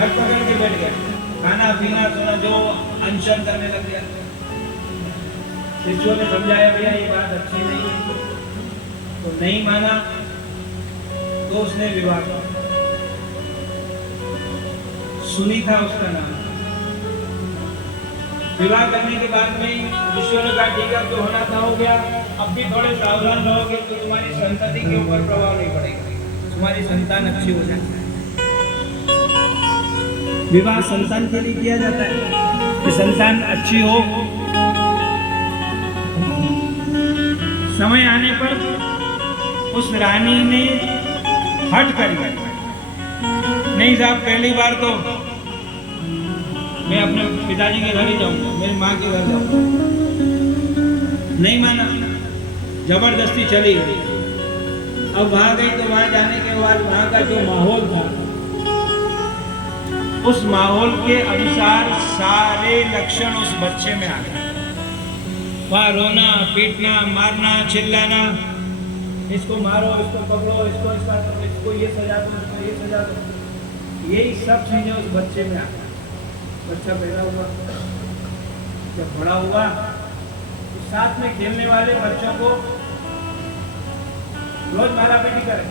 खट पकड़ के बैठ गया, खाना पीना सोना जो अनशन करने लग गया। शिष्यों ने समझाया भैया ये बात अच्छी नहीं है, तो नहीं माना, तो उसने विवाह किया। सुनीता उसका नाम। विवाह करने के बाद में ऋषियों ने कहा ठीक है जो होना था हो गया, अब भी थोड़े सावधान रहोगे तो तुम्हारी संतति के ऊपर प्रभाव नहीं पड़ेगा, तुम्हारी संतान अच्छी हो जाए। विवाह संतान के लिए किया जाता है कि संतान अच्छी हो। समय आने पर उस रानी ने हट कर नहीं साहब पहली बार तो मैं अपने पिताजी के घर ही जाऊंगा, मेरी माँ के घर जाऊंगा। नहीं माना, जबरदस्ती चली गई। अब वहां गई तो वहां जाने के बाद वहां का जो माहौल था, उस माहौल के अनुसार सारे लक्षण उस बच्चे में आ गए। वहां रोना, पीटना, मारना, चिल्लाना, इसको मारो, इसको पकड़ो, इसको ये सजा दो, इसको ये सजा दो, यही सब चीजें उस बच्चे में आ गई। बच्चा पैदा हुआ, जब बड़ा हुआ तो साथ में खेलने वाले बच्चों को रोज मारा पीटी करे,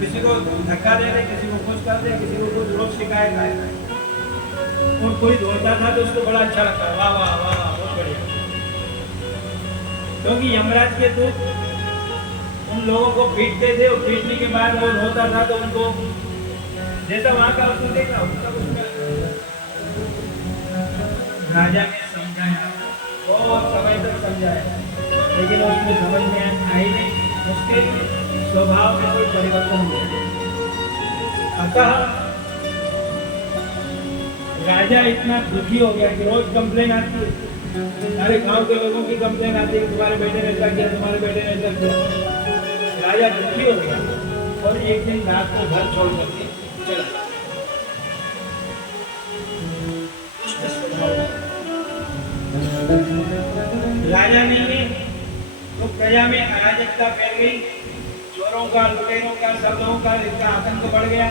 किसी को धक्का दे दे, किसी को कुछ कर दे, किसी को कुछ रोज शिकायत आए। और कोई दौड़ता था तो उसको बड़ा अच्छा लगता, वाह वाह वाह वाह बहुत बढ़िया। क्योंकि यमराज के दूत उन लोगों को पीटते थे और पीटने के बाद वो रोता था तो उनको जैसा वहां का उसको देखा उसका राजा ने समझाया, बहुत समय तक समझाया, लेकिन उसको समझ में आई नहीं, उसके स्वभाव में कोई परिवर्तन नहीं। अतः राजा इतना दुखी हो गया कि रोज कंप्लेन आती है, सारे गांव के लोगों की कंप्लेन आती है, तुम्हारे बेटे ने ऐसा किया, तुम्हारे बेटे ने ऐसा किया। राजा दुखी हो गया और एक दिन रात को घर छोड़ करके चला। राजा ने तो प्रजा में अराजकता फैल गई, चोरों का, लुटेरों का, सब लोगों का इसका आतंक बढ़ गया।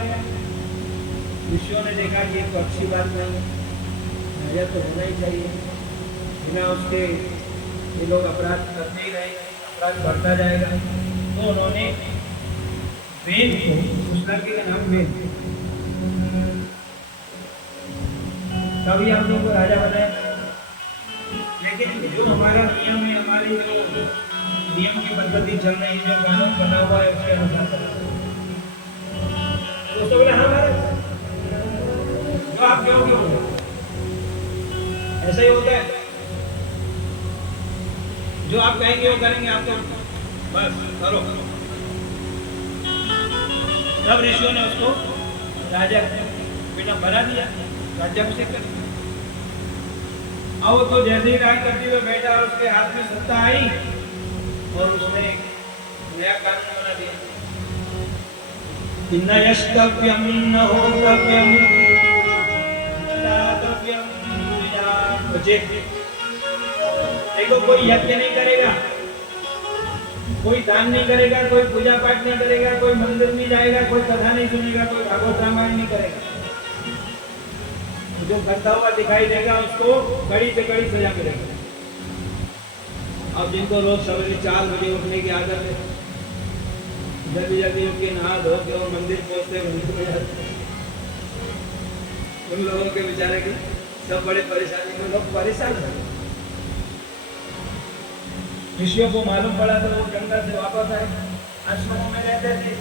ऋषियों ने देखा कि तो अच्छी बात नहीं, राजा तो होना ही चाहिए, बिना उसके ये लोग अपराध करते ही रहे, अपराध बढ़ता जाएगा। तो उन्होंने वेद को, उस लड़के का नाम वेद, तभी हम लोग को राजा बनाया। लेकिन जो हमारा नियम है, हमारी जो नियम की पद्धति चल रही है, जो कानून बना हुआ है उसके अनुसार तो बोले हाँ महाराज तो आप क्यों ऐसा ही होता है, जो आप कहेंगे वो करेंगे, आप तो बस करो। तब ऋषियों ने उसको राजा बिना बना दिया, राज्याभिषेक कर दिया। अब तो जैसे ही राज करते हुए बैठा और उसके हाथ में सत्ता आई और उसने नया कानून बना दिया, न यष्टव्यम न होतव्यम न दातव्यम विजापचेत्। देखो कोई यज्ञ नहीं करेगा, कोई दान नहीं करेगा, कोई पूजा पाठ नहीं करेगा, कोई मंदिर नहीं जाएगा, कोई कथा नहीं सुनेगा, कोई भागवत रामायण नहीं करेगा। जो करता हुआ दिखाई देगा उसको कड़ी से कड़ी सजा मिलेगी। अब जिनको रोज सवेरे 4 बजे उठने की आदत है, जल्दी जल्दी उठ के नहा धो के और मंदिर पहुंचते उन लोगों के बेचारे के सब बड़े परेशानी में लोग परेशान हैं। ऋषियों को मालूम पड़ा तो वो गंगा से वापस आए, आश्रमों में रहते थे,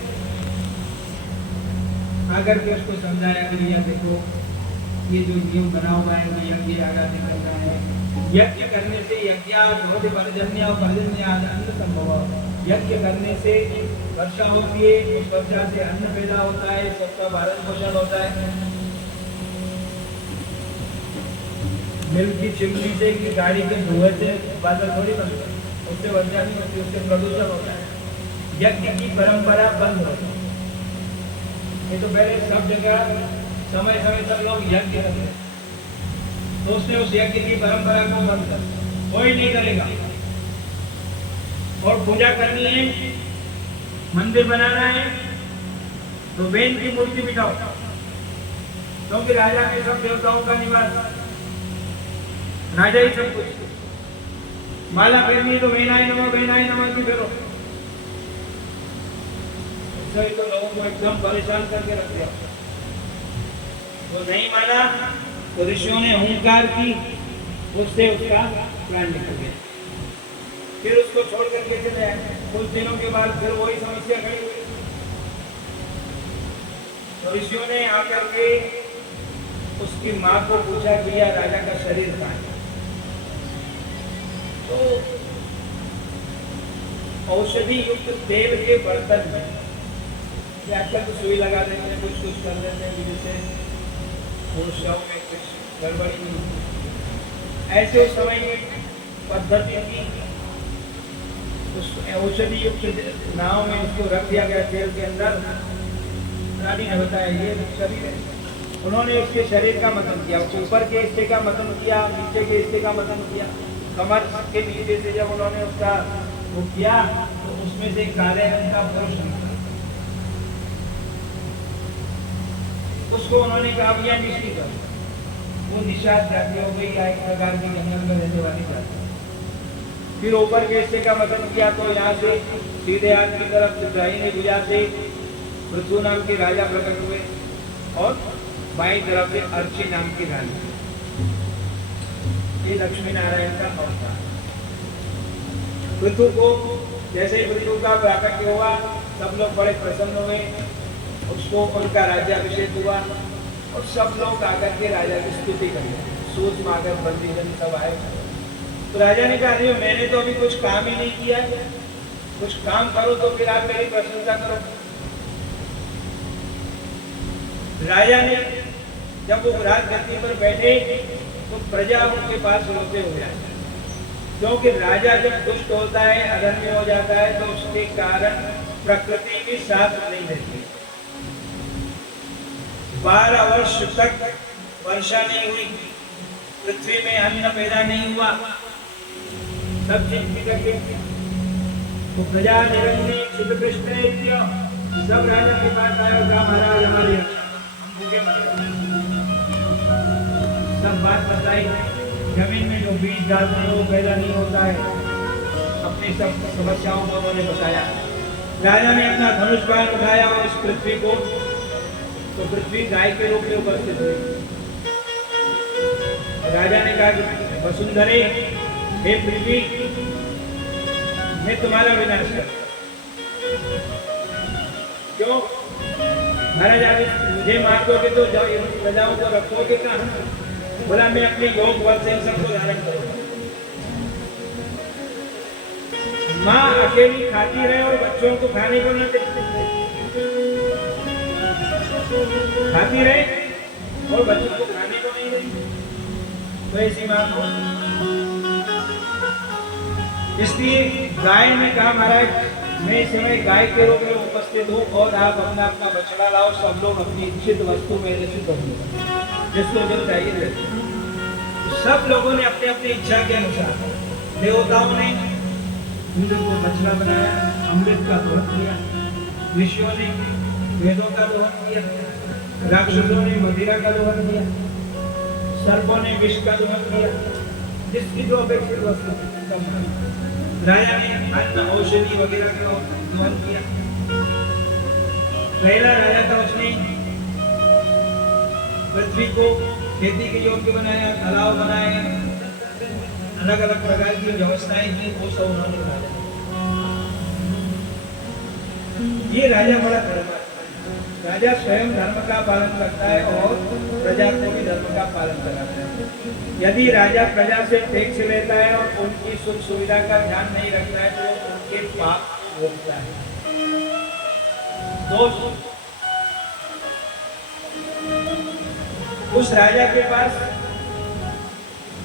आकर के उसको समझाया कि भैया देखो ये जो नियम बना हुआ है वो यज्ञ आराधना करना है, यज्ञ करने से यज्ञात् भवति पर्जन्य और पर्जन्यात् अन्न संभव। यज्ञ करने से वर्षा होती है, उस वर्षा से अन्न पैदा होता है, सबका भरण पोषण होता है। मिल की चिमनी से कि गाड़ी के धुएं से बादल थोड़ी बनता है, उससे वर्षा नहीं होती, उससे प्रदूषण होता है। यज्ञ की परंपरा बंद होती है। ये तो पहले सब जगह समय समय तक लोग यज्ञ करते हैं, तो उसने उस यज्ञ की परंपरा को बंद कर, कोई नहीं करेगा। और पूजा करनी है, मंदिर बनाना है तो वेद की मूर्ति बिठाओ, क्योंकि राजा में सब देवताओं का निवास, राजा ही सब कुछ। माला फेरनी तो वेनाय नमः की फेरो। तो लोगों को एकदम परेशान करके रख दिया। तो नहीं माना तो ऋषियों ने हुंकार की, उससे उसका प्राण निकल गया। फिर उसको छोड़ करके चले आए। कुछ दिनों के बाद फिर वही समस्या खड़ी हुई। तो ऋषियों ने आकर के उसकी माँ को पूछा कि यह राजा का शरीर कहाँ है। तो औषधि युक्त तेल के बर्तन में आजकल तो सुई लगा देते हैं, कुछ कर देते हैं जिससे वो शव में कुछ गड़बड़ी नहीं होती। ऐसे उस समय में पद्धति की उस औषधि युक्त नाव में उसको रख दिया गया तेल के अंदर। रानी ने बताया ये शरीर है। उन्होंने उसके शरीर का मतन किया, ऊपर के हिस्से का मतन किया, नीचे के हिस्से का मतन किया। कमर के नीचे से जब उन्होंने उसका वो किया तो उसमें से काले रंग का पुरुष निकला। उसको उन्होंने कहा भैया निश्चित कर। वो निषाद जाती हो गई, एक प्रकार की जंगल में रहने वाली जाती। फिर ऊपर के हिस्से का मतन किया तो यहाँ से सीधे हाथ की तरफ दाहिने भुजा से पृथु नाम के राजा प्रकट हुए और बाईं तरफ से अर्ची नाम की रानी। ये लक्ष्मी नारायण का अवतार। पृथु को जैसे ही पृथु का प्राकट्य हुआ सब लोग बड़े प्रसन्न हुए। उसको उनका राज्याभिषेक हुआ और सब लोग आकर के राजा की स्तुति करें। सूच मागर बंदीजन सब आए। तो राजा ने कहा अरे मैंने तो अभी कुछ काम ही नहीं किया, कुछ काम करो तो फिर आप मेरी प्रशंसा करो। राजा ने जब वो राजगद्दी पर बैठे तो प्रजा उनके पास रोते हुए आए, क्योंकि राजा जब दुष्ट होता है, अधर्मी हो जाता है तो उसके कारण प्रकृति भी साथ नहीं देती। 12 वर्ष तक वर्षा नहीं हुई, पृथ्वी में अन्न पैदा नहीं हुआ, सब चीज बिगड़ गई। तो प्रजा निरंजनी शुद्ध कृष्ण सब राजा के पास आया, महाराज हमारे भूखे मर गए। सब बात बताई। जमीन में जो बीज डालते हैं वो पैदा नहीं होता है। अपनी सब समस्याओं को उन्होंने बताया। राजा ने अपना धनुष बाण उठाया और इस पृथ्वी को, तो पृथ्वी गाय के रूप में उपस्थित हुई। राजा ने कहा कि वसुंधरे, हे पृथ्वी, मैं तुम्हारा विनाश कर। क्यों महाराज, आप मुझे मारोगे तो प्रजाओं को रखोगे कहाँ? बोला मैं अपने योग बल से सबको धारण करूंगा। माँ अकेली खाती रहे और बच्चों को खाने को नहीं देती, खाती रहे और बच्चों को खाने को नहीं देती। तो ऐसी माँ को इसलिए गाय ने कहा महाराज मैं इस समय गाय के रूप में उपस्थित हूँ और आप अपना अपना बछड़ा लाओ, सब लोग अपनी इच्छित वस्तु मेरे से करूंगा, जिसको जो चाहिए। सब लोगों ने अपने अपनी इच्छा के अनुसार, देवताओं ने इंद्र को बछड़ा बनाया, अमृत का दोहन किया, ऋषियों ने वेदों का दोहन किया, राक्षसों ने मदिरा का दोहन किया, सर्पों ने विष का दोहन किया, जिसकी जो अपेक्षित वस्तु। राजा ने अन्न औषधि वगैरह का दोहन किया। पहला राजा था, उसने पृथ्वी को खेती के योग्य बनाया, तालाब बनाए, अलग अलग प्रकार की व्यवस्थाएं की, वो सब उन्होंने बनाया। ये राजा बड़ा धर्मात्मा है। राजा स्वयं धर्म का पालन करता है और प्रजा को भी धर्म का पालन कराता है। यदि राजा प्रजा से टैक्स लेता है और उनकी सुख सुविधा का ध्यान नहीं रखता है तो उनके पाप रोकता है। दोस्तों, उस राजा के पास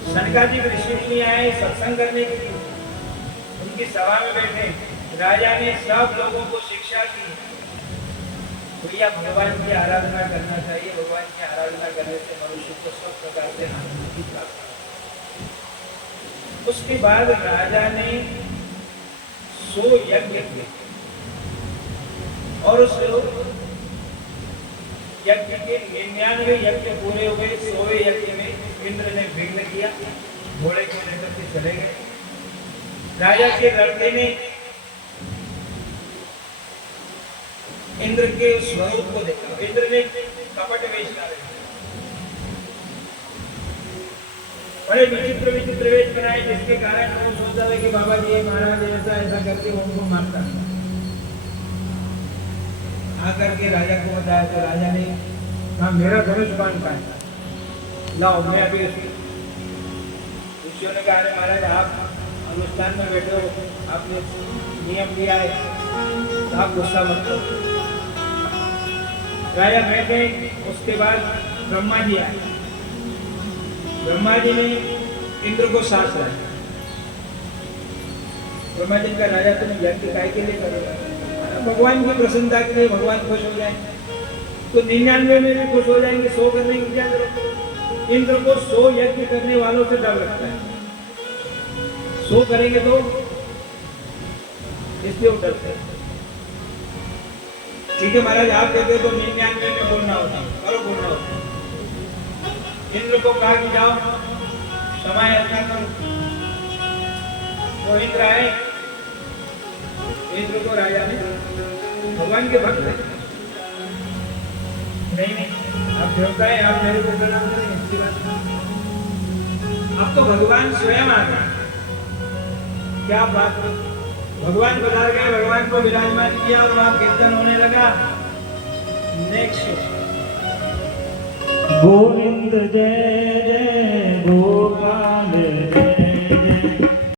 सनकादिक ऋषि मुनि आए सत्संग करने के लिए। उनकी सभा में बैठे राजा ने सब लोगों को शिक्षा की, भैया भगवान की आराधना करना चाहिए, भगवान की आराधना करने से मनुष्य को सब प्रकार से आनंद की प्राप्ति। उसके बाद राजा ने 100 यज्ञ किए और उस यज्ञ के 99 यज्ञ पूरे हुए, 100वें यज्ञ में इंद्र ने विघ्न किया, घोड़े को लेकर के चले गए। राजा के लड़के ने इंद्र के स्वरूप को देखा। इंद्र ने कपट वेश डाले, बड़े विचित्र विचित्र वेश बनाए, जिसके कारण वो सोचता है कि बाबा जी महाराज ऐसा करके उनको मारता है। आकर के राजा को बताया तो राजा ने कहा मेरा धनुष बाण का है, लाओ मैं अभी ऋषियों ने कहा अरे महाराज आप अनुष्ठान में बैठे हो, आपने नियम दिया है, आप गुस्सा मत करो। राजा बैठे, उसके बाद ब्रह्मा जी आए। ब्रह्मा जी ने इंद्र को साथ लाया। ब्रह्मा जी का राजा तुम यज्ञ काय के लिए करोगे? भगवान की प्रसन्नता के लिए, भगवान खुश हो जाए तो 99 में भी खुश हो जाएंगे, 100 करने की क्या जरूरत? इंद्र को 100 यज्ञ करने वालों से डर लगता है, 100 करेंगे तो इसलिए वो डरते हैं। ठीक है महाराज आप कहते तो 99 में बोलना होता, करो बोलना होता। इंद्र को कहा कि जाओ क्षमा याचना करो, तो इंद्र आए। इंद्र को राजा ने, भगवान के भक्त है, नहीं आप देवता है, आप मेरे को प्रणाम करें, इसकी बात नहीं। अब तो भगवान स्वयं आ गए, क्या बात है, भगवान पधार गए, भगवान को विराजमान किया और वहां कीर्तन होने लगा। नेक्स्ट गोविंद जय जय गोविंद।